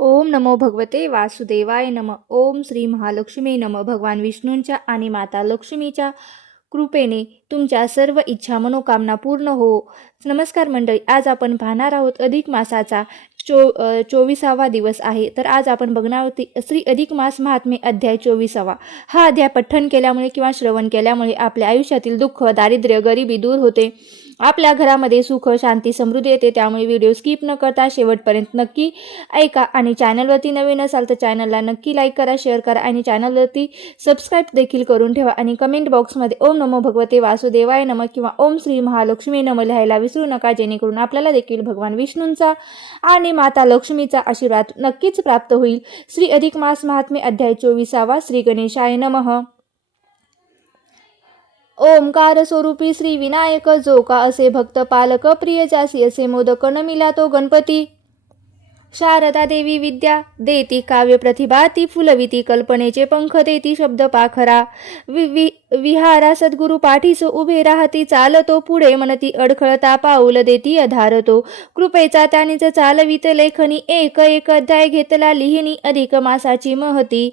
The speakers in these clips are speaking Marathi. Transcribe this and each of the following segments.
ओम नमो भगवते वासुदेवाय नम. ओम श्री महालक्ष्मी नम. भगवान विष्णूंच्या आणि माता लक्ष्मीच्या कृपेने तुमच्या सर्व इच्छा मनोकामना पूर्ण हो. नमस्कार मंडळी, आज आपण पाहणार आहोत अधिक मासाचा 24वा दिवस आहे. तर आज आपण बघणार आहोत श्री अधिक मास महात्म्य अध्याय 24वा. हा अध्याय पठण केल्यामुळे किंवा श्रवण केल्यामुळे आपल्या आयुष्यातील दुःख, दारिद्र्य, गरिबी दूर होते. आपल्या घरामध्ये सुख, शांती, समृद्धी येते. त्यामुळे व्हिडिओ स्किप न करता शेवटपर्यंत नक्की ऐका. आणि चॅनलवरती नवीन असाल तर चॅनलला नक्की लाईक करा, शेअर करा आणि चॅनलवरती सबस्क्राईब देखील करून ठेवा. आणि कमेंट बॉक्समध्ये ओम नमो भगवते वासुदेवाय नमः किंवा ओम श्री महालक्ष्मी नमः लिहायला विसरू नका, जेणेकरून आपल्याला देखील भगवान विष्णूंचा आणि माता लक्ष्मीचा आशीर्वाद नक्कीच प्राप्त होईल. श्री अधिक मास महात्म्य अध्याय 24वा. श्री गणेशाय नमः. ओंकार स्वरूपी श्री विनायक, जो का असे भक्त पालक, प्रिय जासी असे मोदक न मिला तो गणपती. शारदा देवी विद्या देती काव्य प्रतिभा, ती फुलविती कल्पनेचे पंख, देती शब्द पाखरा. विहारा सद्गुरु पाठीस उभे राहती, चालतो पुढे मनती अडखळता पाऊल देती अधारतो. कृपेचा त्यानीच चालवित लेखनी, एक एक अध्याय घेतला लिहिणी अधिक मासाची महती.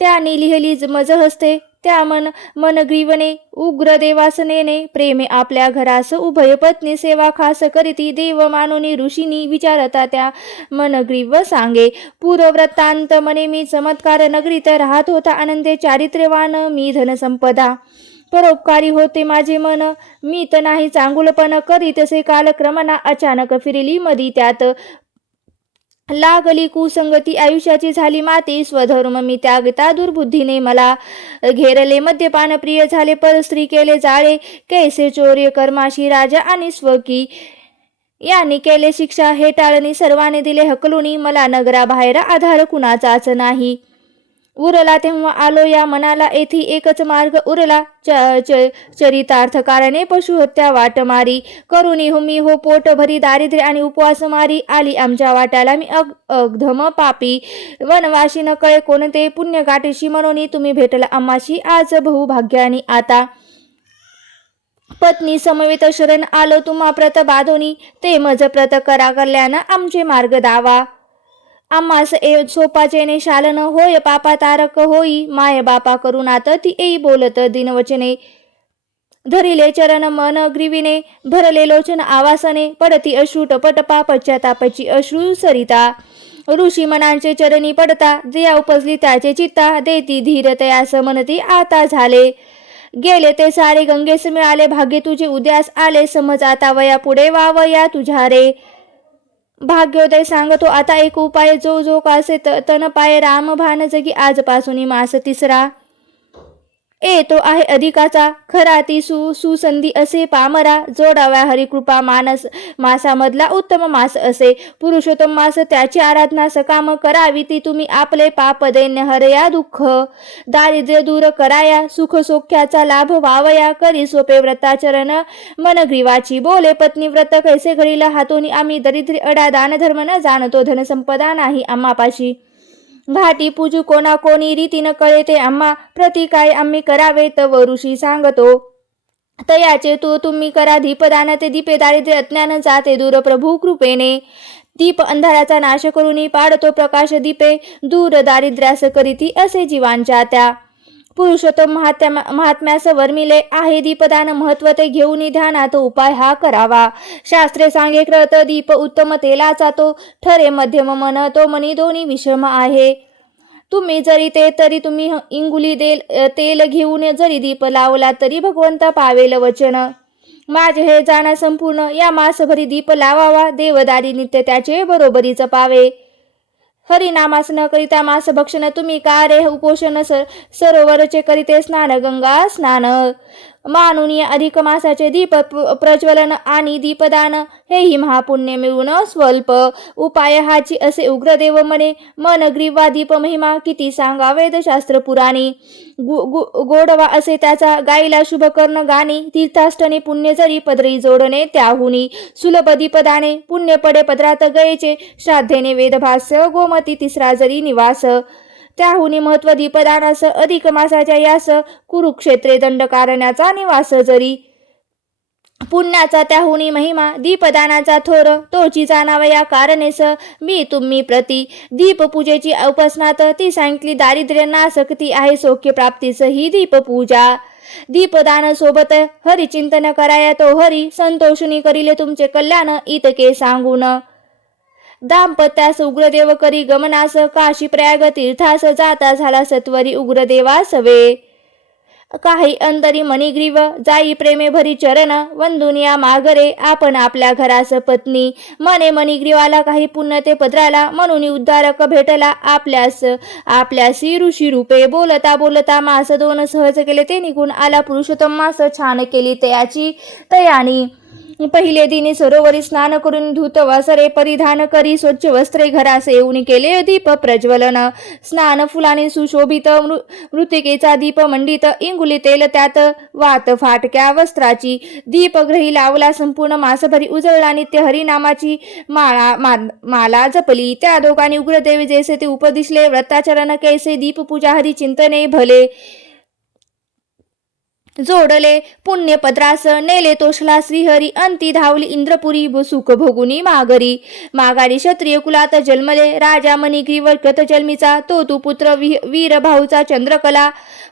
त्याने लिहिली मज हस्ते त्या मनग्रीवने, उग्र देवासनेने प्रेमे आपल्या घरास, उभय पत्नी सेवा खास करीती, देव मानुनी ऋषीनी विचारता त्या मनग्रीव सांगे. पूर्ववृत्तांत मने मी चमत्कार नगरीत, राहत होता आनंदे चारित्र्यवान मी धनसंपदा. परोपकारी होते माझे मन, मी तर नाही चांगुलपण करीतसे कालक्रमना, अचानक फिरली मधी त्यात लागली कुसंगती, आयुष्याची झाली माती. स्वधर्म मी त्यागता दुर्बुद्धीने मला घेरले, मद्यपान प्रिय झाले परस्त्री केले जाळे. कैसे चोर्य कर्माशी राजा आणि स्वकी, यांनी केले शिक्षा हे टाळणी, सर्वांनी दिले हकलुनी, मला नगराबाहेर आधार कुणाचाच नाही. उरला तेव्हा आलो या मनाला, येथी एकच मार्ग उरला, चरितार्थ कारणे पशुहत्या वाट मारी. करुणी हुमी हो पोट भरी, दारिद्र्य आणि उपवास मारी. आली आमच्या वाट्याला मी अगधम पापी, वनवाशी न कळे कोणते पुण्य गाठीशी, म्हणून तुम्ही भेटला आम्हाशी आज बहुभाग्यानी. आता पत्नी समवेत शरण आलो तुम्हा प्रत बाधोनी, ते मज प्रत करा कल्याण आमचे मार्ग दावा. आम्हास सोपाचेने शालन, होय पापा तारक होई, माय बापा करुणात ती येई बोलत दिनवचने. धरिले चरण मन ग्रीविने, भरले लोचन आवासने, पडती अश्रू टपटपा पश्चातापाची अश्रू सरिता. ऋषी मनांचे चरणी पडता, दया उपजली त्याचे चित्ता, देती धीर तयास म्हणती आता झाले. गेले ते सारे गंगेस मिळाले, भाग्य तुझे उद्यास आले, समज आता वया पुढे वावया तुझ्या रे. भाग्योदय सांगतो आता एक उपाय, जो जो कासे तन पाय, राम भान जगी आजपासून मास तिसरा. तो आहे अधिकाचा खरा, ती सुसंधी असे पामरा. जोडाव्या हरिकृपा मासामधला उत्तम मास असे. पुरुषोत्तम मास त्याची आराधना सकाम करावी, ती तुम्ही आपले पाप दैन्य हरया, दुःख दारिद्र्य दूर कराया, सुख सौख्याचा लाभ व्हावया. करी सोपे व्रताचरण मनग्रीवाची, बोले पत्नी व्रत कैसे घडीला हातोनी, आम्ही दरिद्री अडा दान धर्म न जाणतो, धनसंपदा नाही आम्हापाशी. घाटी पूजू कोणा कोणी रीती न कळे, ते आम्हा प्रति काय आम्ही करावे, तव ऋषी सांगतो. तयाचे तो तुम्ही करा दीपदान, ते दीपे दारिद्र्य अज्ञान जाते दूर प्रभू कृपेने. दीप अंधाराचा नाश करूनी, पाडतो प्रकाश दीपे, दूर दारिद्र्यास करीती असे जीवांच्या त्या. पुरुषोत्तम महात्म्यास वर्मिले आहे दीपदान, महत्व ते घेऊन ध्यानात उपाय हा करावा. शास्त्रे सांगे कृत दीप उत्तम तेलाचा, तो ठरे मध्यम मन, तो मनी दोन्ही विषम आहे. तुम्ही जरी ते तरी तुम्ही इंगुली तेल घेऊन जरी दीप लावला, तरी भगवंत पावेल वचन. माझे हे जाणा संपूर्ण, या मासभरी दीप लावावा, देवदारी नित्य त्याचे बरोबरीच पावे. हरिनामास न करिता मास भक्षण, तुम्ही का रे उपोषण, सरोवरचे करीते स्नान गंगा स्नान. मानुनी अधिक मासाचे दीप प्रज्वलन आणि दीपदान, हेही महापुण्य मिळून स्वल्प. उपाय हाची असे उग्रदेव मने, मन ग्रीवा दीप महिमा किती सांगा वेदशास्त्र पुराणी. गोडवा असे त्याचा गायला शुभ कर्ण गाणी, तीर्थाष्टने पुण्य जरी पदरी जोडणे त्याहुनी. सुलभ दीपदाने पुण्य पडे पदरात गयेचे, श्राद्धेने वेदभास्य गोमती तिसरा जरी निवास. त्याहुनी महत्व दीपदानास, अधिक मासाच्या यास, कुरुक्षेत्रे दंडकारण्याचा निवास जरी. पुण्याचा त्याहुनी महिमा दीपदानाचा थोर तोची जाणावया कारणेस मी तुम्ही प्रति दीपपूजेची उपासनात ती सांगितली दारिद्र्य नासक्ती आहे सौख्य प्राप्तीस ही दीपपूजा दीपदान सोबत हरिचिंतन कराया तो हरी संतोषुनी करिले तुमचे कल्याण इतके सांगून दाम्पत्यास उग्रदेव करी गमनास काशी प्रयाग तीर्थास जाता झाला सत्वरी उग्रदेवास वे काही अंतरी मणिग्रीव जाई प्रेमे भरी चरण वंदुनिया मागरे आपण आपल्या घरास पत्नी मने मणिग्रीवाला काही पुण्य ते पदराला म्हणून उद्धारक भेटला आपल्यासी ऋषी रूपे बोलता बोलता मास दोन सहज केले ते निघून आला पुरुषोत्तम मास छान केली तयाची तयानी पहिले दिनी सरोवरी स्नान करून धूत वसरे परिधान करी स्वच्छ वस्त्रे घरास येऊन केले दीप प्रज्वलन स्नान फुलाने सुशोभित मृतिकेचा दीप मंडित इंगुली तेल त्यात वात फाटक्या वस्त्राची दीपग्रही लावला संपूर्ण मासभरी उजळला नित्य हरिनामाची माला जपली त्या दोघांनी उग्रदेवी जैसे ते उपदिशले व्रताचरण कैसे दीपपूजा हरी चिंतने भले जोडले पुण्य पद्रास नेले तोषला श्रीहरी अंती धावली इंद्रपुरी सुख भोगुनी माघारी क्षत्रिय कुलात जन्मले राजा मणिग्रीवर गतजन्मीचा तो तू पुत्र वीर भाऊचा चंद्रकला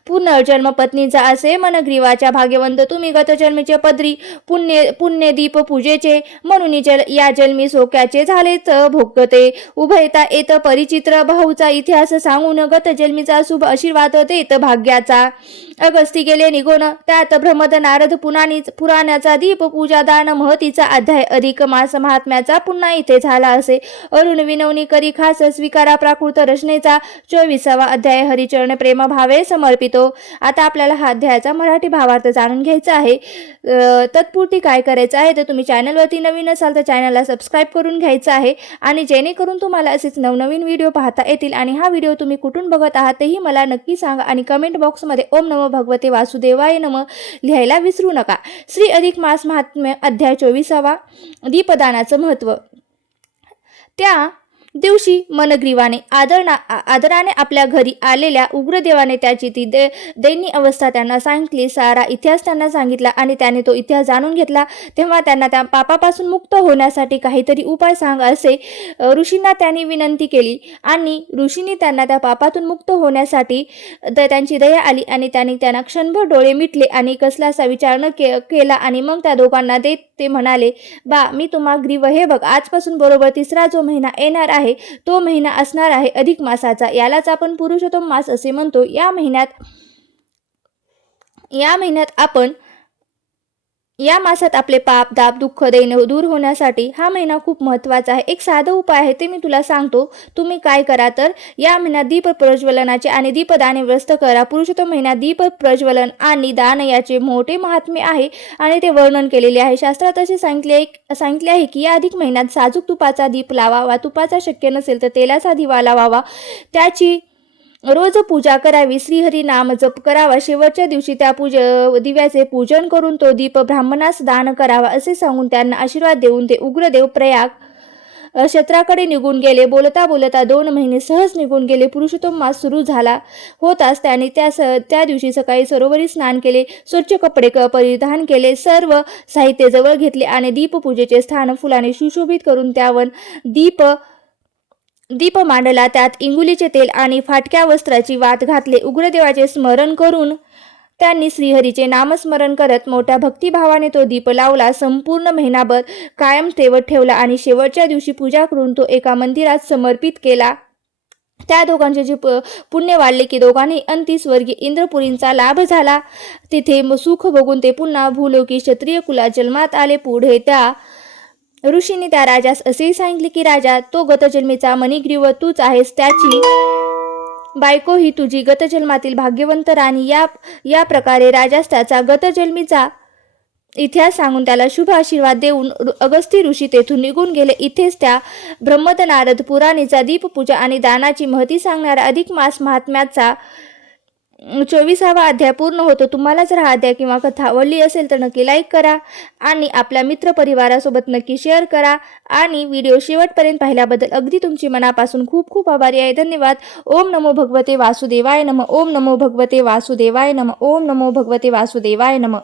पुनर्जन्म पत्नीचा असे मनग्रीवाच्या भाग्यवंत तुम्ही गतजन्मीचे पदरी पुण्य दीप पूजेचे म्हणून या जन्मी सोक्याचे झालेच भोगते उभयता येत परिचित्र भाऊचा इतिहास सांगून गतजन्मीचा शुभ आशीर्वाद देत भाग्याचा अगस्ती गेले निघून त्यात ब्रह्मद नारद पुराणाचा दीप पूजा दान महतीचा अध्याय अधिक मास महात्म्याचा पुन्हा इथे झाला असे अरुण विनवणी करी खास स्वीकारा प्राकृत रचनेचा 24वा अध्याय हरिचरण प्रेम भावे समर्पितो. आता आपल्याला हा अध्यायाचा मराठी भावार्थ जाणून घ्यायचा आहे. तत्पूर्वी काय करायचं आहे तर तुम्ही चॅनलवरती नवीन असाल तर चॅनलला सबस्क्राईब करून घ्यायचं आहे आणि जेणेकरून तुम्हाला असेच नवनवीन व्हिडिओ पाहता येतील. आणि हा व्हिडिओ तुम्ही कुठून बघत आहात तेही मला नक्की सांगा आणि कमेंट बॉक्समध्ये ओम नमो भगवते वासुदेवाय नमः लिहायला विसरू नका. श्री अधिक मास महात्म्य अध्याय 24वा दीपदानाचं महत्व. त्या दिवशी मनग्रीवाने आदराने आपल्या घरी आलेल्या उग्रदेवाने त्याची ती दैनी अवस्था त्यांना सांगितली. सारा इतिहास त्यांना सांगितला आणि त्याने तो इतिहास जाणून घेतला. तेव्हा त्यांना त्या पापापासून मुक्त होण्यासाठी काहीतरी उपाय सांग असे ऋषींना त्यांनी विनंती केली आणि ऋषींनी त्यांना त्या पापातून मुक्त होण्यासाठी त्यांची दया आली आणि त्यांना क्षणभर डोळे मिटले आणि कसलासा विचार न केला आणि मग त्या दोघांना देत ते म्हणाले, बा मी तुम्हा ग्रीव हे बघ, आजपासून बरोबर 3रा जो महिना येणार आहे तो महिना असणार आहे अधिक मासाचा. यालाच आपण पुरुषोत्तम मास असे म्हणतो. या मासात आपले पाप दाप दुःख दैन दूर होण्यासाठी हा महिना खूप महत्त्वाचा आहे. एक साधा उपाय आहे ते मी तुला सांगतो. तुम्ही काय करा तर या महिन्यात दीप प्रज्वलनाचे आणि दीपदाने व्यस्त करा. पुरुषोत्तम महिन्यात दीप प्रज्वलन आणि दान याचे मोठे महात्म्य आहे आणि ते वर्णन केलेले आहे. शास्त्रात असे सांगितले आहे की या अधिक महिन्यात साजूक तुपाचा दीप लावावा. तुपाचा शक्य नसेल तर तेलाचा दिवा लावावा. त्याची रोज पूजा करावी. श्रीहरी नाम जप करावा. शेवटच्या दिवशी त्या दिव्याचे पूजन करून तो दीप ब्राह्मणास दान करावा असे सांगून त्यांना आशीर्वाद देऊन ते उग्रदेव प्रयाग क्षेत्राकडे निघून गेले. बोलता बोलता 2 महिने सहज निघून गेले. पुरुषोत्तम मास सुरू झाला होताच त्यांनी त्या दिवशी सकाळी सरोवरी स्नान केले. स्वच्छ कपडे परिधान केले. सर्व साहित्य जवळ घेतले आणि दीपपूजेचे स्थान फुलाने सुशोभित करून त्यावर दीप मांडला. त्यात इंगुलीचे तेल आणि फाटक्या वस्त्राची वात घातले. उग्रदेवाचे स्मरण करून त्यांनी श्रीहरीचे नामस्मरण करत मोठ्या भक्तिभावाने तो दीप लावला. संपूर्ण महिनाभर कायम तेवत ठेवला आणि शेवटच्या दिवशी पूजा करून तो एका मंदिरात समर्पित केला. त्या दोघांचे जे पुण्य वाढले की दोघांनी अंतिस्वर्गीय इंद्रपुरींचा लाभ झाला. तिथे सुख बघून ते पुन्हा भूलोकी क्षत्रिय कुलात जन्मात आले. पुढे त्या ऋषींनी त्या राजास असेही सांगितले की राजा, तो गतजन्मीचा मणिग्रीव तूच आहेस. त्याची बायको ही तुझी गतजन्मातील भाग्यवंत राणी. या प्रकारे राजास त्याचा गतजन्मीचा इतिहास सांगून त्याला शुभ आशीर्वाद देऊन अगस्ती ऋषी तेथून निघून गेले. इथेच त्या ब्रह्मद नारद पुराणेचा दीपपूजा आणि दानाची महती सांगणारा अधिक मास महात्म्याचा 24वा अध्याय पूर्ण होतो. तुम्हाला जर हा अध्याय किंवा कथा आवडली असेल तर नक्की लाईक करा आणि आपल्या मित्रपरिवारासोबत नक्की शेअर करा आणि व्हिडिओ शेवटपर्यंत पाहिल्याबद्दल अगदी तुमची मनापासून खूप खूप आभारी आहे. धन्यवाद. ओम नमो भगवते वासुदेवाय नमः. ओम नमो भगवते वासुदेवाय नमः. ओम नमो भगवते वासुदेवाय नमः.